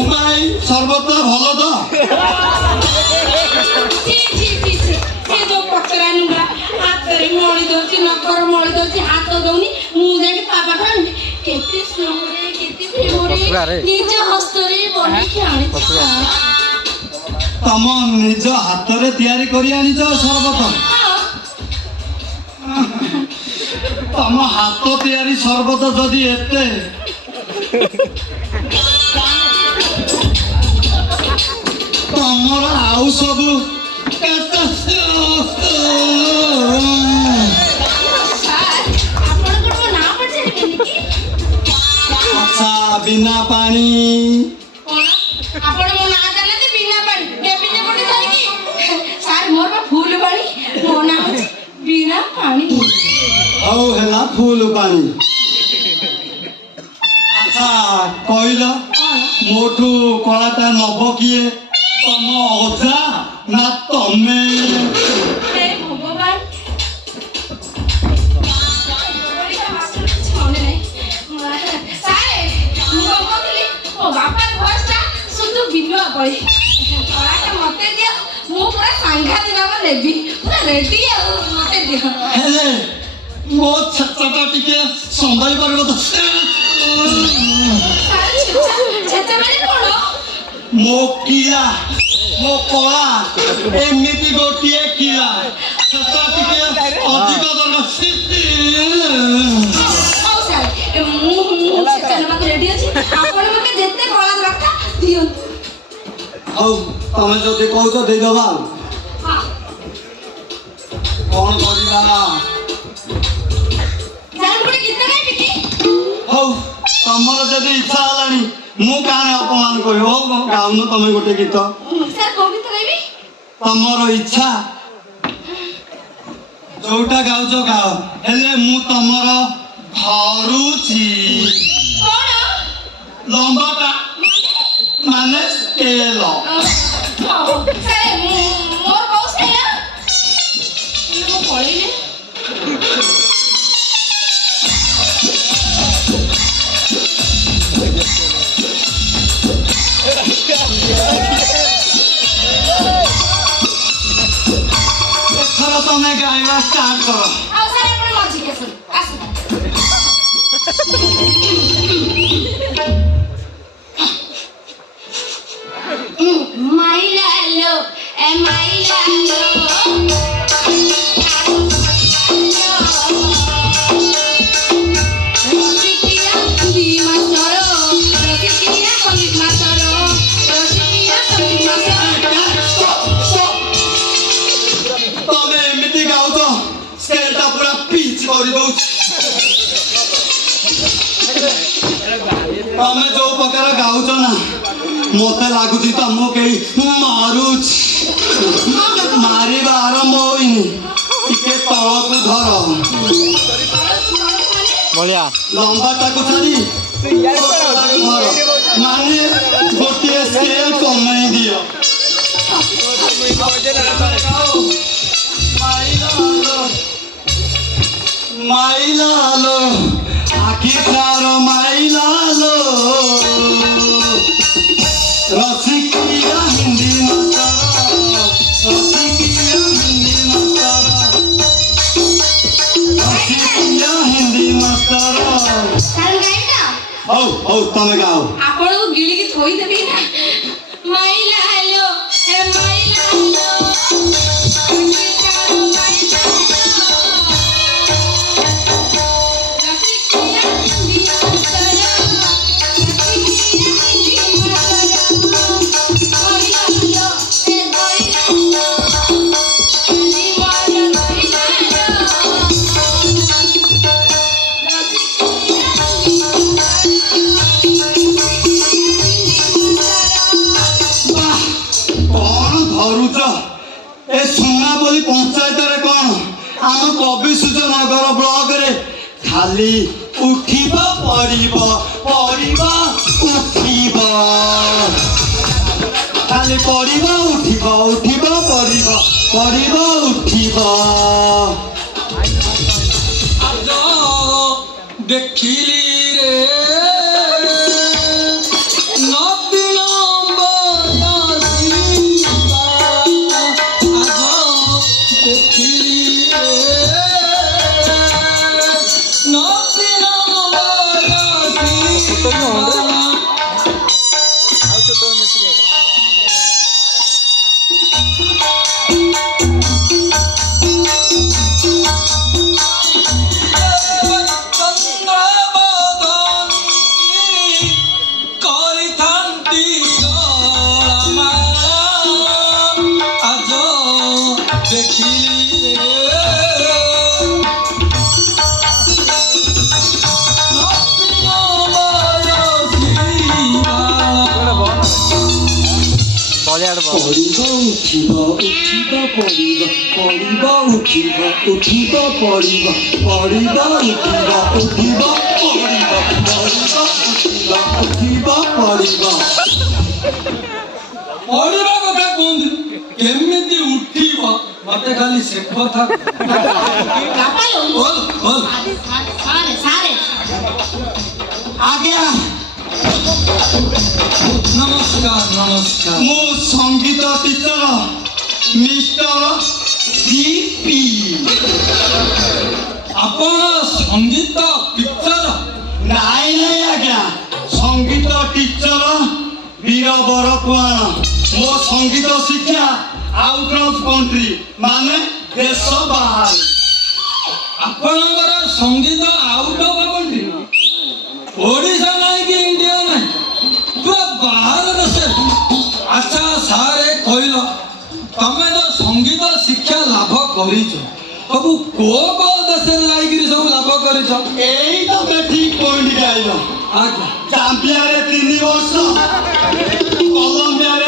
উমাই সর্বত্র ভালো তো ହାତରେ ମଳି ଦଉଛି ନଖର ମଳି ଦଉଛି ହାତ ଦଉନି ମୁଁ ଯାଇକି ତା ପାଖରେ ଆଣିବି କେତେ ସ୍ନେହରେ କେତେ ପ୍ରେମରେ ନିଜ ହସ୍ତରେ ବନେଇକି ଆଣିଛି। ତମ ନିଜ ହାତରେ ତିଆରି କରି ଆଣିଛ ସର୍ବତ ତମ ହାତ ତିଆରି ସର୍ବତ ଯଦି ଏତେ ତମର ଆଉ ସବୁ ଆଚ୍ଛା ବିନା ପାଣି ଆପଣ ମୋ ନାଁ ଜାଣନ୍ତି ବିନା ପାଣି ଡେବିଟେ ଗୋଟେ ଧରିକି ସାର୍ ମୋର ବା ଫୁଲ ପାଣି ମୋ ନାଁ ହଉଛି ବିନା ପାଣି। ହଉ ହେଲା ଫୁଲ ପାଣି। ଆଚ୍ଛା କହିଲ ମୋଠୁ କଳାଟା ନବ କିଏ ତମ ଅଜା ନା ତମେ? ଭଗବାନ ବାପା ଭଏସଟା শুধু ବିଲୁଆ ପଳି କଳାଟା ମତେ ଦିଅ ମୁଁ ପୁରା ସାଂଘାତିକ ନେବି ପୁରା ରେଡି ଆଉ ମତେ ଦିଅ। ହେଲେ ମୋ ଛେଚାଟା ଟିକେ ସମ୍ଭାଳି ପାରିବ ତ? ମୋ କିଳା ମୋ କଳା ଏମିତି ଗୋଟିଏ କିଳା ଛେଚା ଟିକେ ଅଧିକ ହଉ ତମେ ଯଦି କହୁଛ ଦେଇଦବା କଣ କରିବା? ହଉ ତମର ଯଦି ଇଚ୍ଛା ହେଲାଣି ମୁଁ କାହିଁ ଅପମାନ କରିବି। ହଉ ଗାଉନ ତମେ ଗୋଟେ ଗୀତ ତମର ଇଚ୍ଛା ଯୋଉଟା ଗାଉଛ ଗାଅ ହେଲେ ମୁଁ ତମର ଧରୁଛି ଲମ୍ବାଟା ମାନେ ସ୍କେଲ। ଏଥର ତମେ ଗାଇବା ଷ୍ଟାର୍ଟ କର। Mailalo, mailalo. ତମେ ଏମିତି ଗାଉଛ ସ୍କେଲଟା ପୁରା ପିଚ୍ କରିଦଉଛି। ତମେ ଯୋଉ ପ୍ରକାର ଗାଉଛ ନା ମତେ ଲାଗୁଛି ତମକୁ କେହି ମାରୁଛି। ମାରିବା ଆରମ୍ଭ ହୋଇନି ଟିକେ ତଳକୁ ଧର ଲମ୍ବାଟାକୁ ଛାଡ଼ି ଧର ମାନେ ଗୋଟିଏ ସ୍କେଲ କମେଇ ଦିଅ। ମାଇଲାଲୋ ଆଖି ତାର ମାଇଲାଲୋ ରସିକିଆ ହିନ୍ଦୀ ମାଷ୍ଟର ରସିକିଆ ହିନ୍ଦୀ ମାଷ୍ଟର। ହଉ ହଉ ତମେ ଗାଅ। ଆପଣଙ୍କୁ ଗିଳିକି ଥୋଇଦେବି ନା ମାଇଲାଲୋ ମାଇଲାଲୋ। ପଞ୍ଚାୟତରେ କ'ଣ ଆମ କବି ସୂର୍ଯ୍ୟନଗର ବ୍ଲକରେ ଖାଲି ଉଠିବ ପଡ଼ିବ ପଡ଼ିବ ଉଠିବ ଖାଲି ପଡ଼ିବ ଉଠିବ ଉଠିବ ପଡ଼ିବ ପଡ଼ିବ ଉଠିବ। আজ দেখিলি রে নবীন বয়সীবা, আজ দেখিলি রে নবীন বয়সীবা। ପଡ଼ିବ ଉଠିବ ଉଠିବ ପଡ଼ିବ ପଡ଼ିବ ଉଠିବ ଉଠିବ ପଡ଼ିବ ପଡ଼ିବ ଉଠିବ ଉଠିବ ପଡ଼ିବ ପଡ଼ିବ ଉଠିବ ଉଠିବ ପଡ଼ିବ। ପଢିବା କଥା କୁହନ୍ତୁ, କେମିତି ଉଠିବ ମତେ ଖାଲି ସେ କଥା ବୋଲ ବୋଲ। ସାରେ ସାରେ ଆଜ୍ଞା ନମସ୍କାର ନମସ୍କାର। ମୁଁ ସଙ୍ଗୀତ ଟିଚର ମିଷ୍ଟର DP। ଆପଣ ସଙ୍ଗୀତ ଟିଚର? ନାଇଁ ନାଇଁ ଆଜ୍ଞା, ସଙ୍ଗୀତ ଟିଚର ବୀର ବରପୁଆଣ। ମୋ ସଙ୍ଗୀତ ଶିକ୍ଷା ଆଉଟ୍ ଅଫ୍ କଣ୍ଟ୍ରି ମାନେ ଦେଶ ବାହାରେ। ଆପଣଙ୍କର ସଙ୍ଗୀତ ଆଉଟ୍ ଅଫ୍ କଣ୍ଟ୍ରି? ଓଡ଼ିଶା ନାହିଁ କି ଇଣ୍ଡିଆ ନାହିଁ, ପୁରା ବାହାର ଦେଶରେ। ଆଚ୍ଛା ସାରେ କହିଲ, ତମେ ତ ସଙ୍ଗୀତ ଶିକ୍ଷା ଲାଭ କରିଛ, ସବୁ କୋଉ ଦେଶରେ ଯାଇକିରି ସବୁ ଲାଭ କରିଛ? ଏଇ ତମେ ଠିକ ପଏଣ୍ଟ ଗାଇଲ। ଆଜ୍ଞା ଜାମ୍ବିଆରେ 3 ବର୍ଷ, କଲମ୍ବିଆରେ